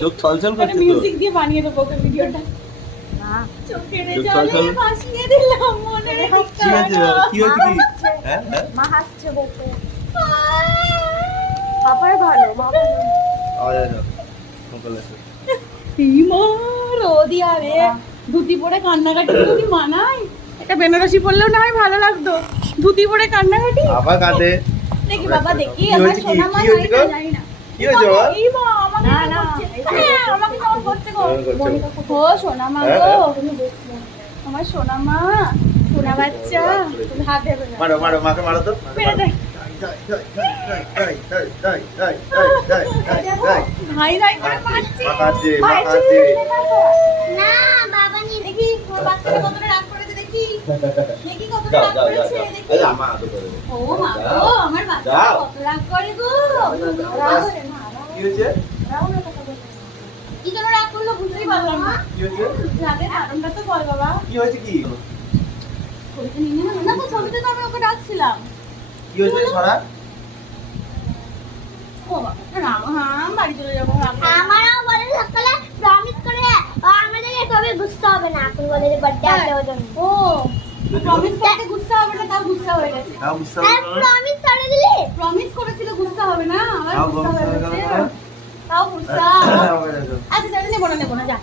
চোখ ছলছল করছে তো। মিউজিক দিয়ে বানিয়ে দেবো ওকে ভিডিওটা। চোখের জলে ভাসিয়ে দিলাম মনের কি হয়েছে কি হয়েছে কি হ্যাঁ হ্যাঁ মা হাসছে বলতে বাবার ভালো বাবা আওয়াজ আসো সকাল আসো রোদিয়া রে ধুতি পরে কান্নাকাটি যদি মানায়, এটা বেনারসি পরলেও না হয় ভালো লাগতো। ধুতি পরে কান্নাকাটি আবার কাঁদে দেখি বাবা, দেখি কি আমার হয়েছে কি? সোনা মা কি হয়েছে গো? জানি না। কি হয়েছে বাবা? এই মা, আমাকে না, কেমন না, করছে? এই তো। হ্যাঁ, আমাকে কেমন করছে গো? কেমন করছে? ও সোনা মা হ্যাঁ, গো, হ্যাঁ। আমার সোনা মা, সোনা বাচ্চা, তুমি হাত দেবে না। মারো মারো মাকে মারো তো মেরে দে। ভাই ভাই করে মারছে। মা কাঁদছে, মা ভাই কাঁদছে। না, বাবা নিয়ে দেখি তোমার বাচ্চাটা কতটা রাগ করেছে দেখি। দেখি কতটা যাও রাগ যাও যাও করেছে যাও দেখি। এই আমা আদর করে দে। ও মা যাও। গো, আমার বাচ্চা যাও। কত রাগ করে গো। যাও। কি হয়েছে কি জন্য রাগ করলো বুঝতেই পারলাম না। কি হয়েছে রাগের কারণটা তো বল বাবা। কি হয়েছে কি ছবিটা নিয়ে নেবো না তো, ছবিতে তো আমি ওকে ডাকছিলাম। কি হয়েছে ছড়া ও বাবা, রাম হাম বাড়ি চলে যাবো রাম। আমারও বলে সকালে প্রমিস করে আমাদের কবে গুস্তা হবে না এখন বলে যে বার্থডে আছে ওর জন্য ও প্রমিস করতে গুস্সা হবে না, তাও গুস্সা হয়ে গেছে। তাও বুঝতে হ্যাঁ পারছো না? প্রমিস করে দিলি প্রমিস করেছিল গুস্সা হবে না, আবার তাও গুস্সা গুস্সা হয়ে হয়ে গেল গেছে। কেন? তাও গুস্সা। আমাকে দেখো। আচ্ছা তাহলে নেবো না যা।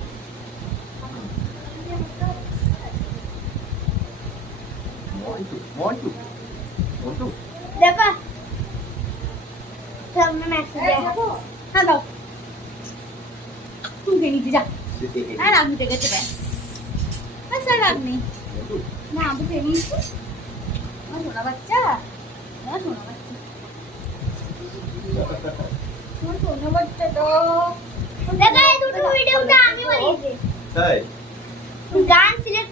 মন্টু মন্টু মন্টু দেখো সামনে মেসেজ হ্যাঁ দাও, তুই নিচে যা। আর রাগ উঠে গেছে ব্যাস। আচ্ছা রাগ নেই মন্টু না, আমি খেয়ে নিয়েছি। আমার সোনা বাচ্চা, আমার সোনা বাচ্চা, আমার সোনা বাচ্চা তো। দেখো এই দুটো ভিডিওটা আমি বানিয়েছি তাই গান সিলেক্ট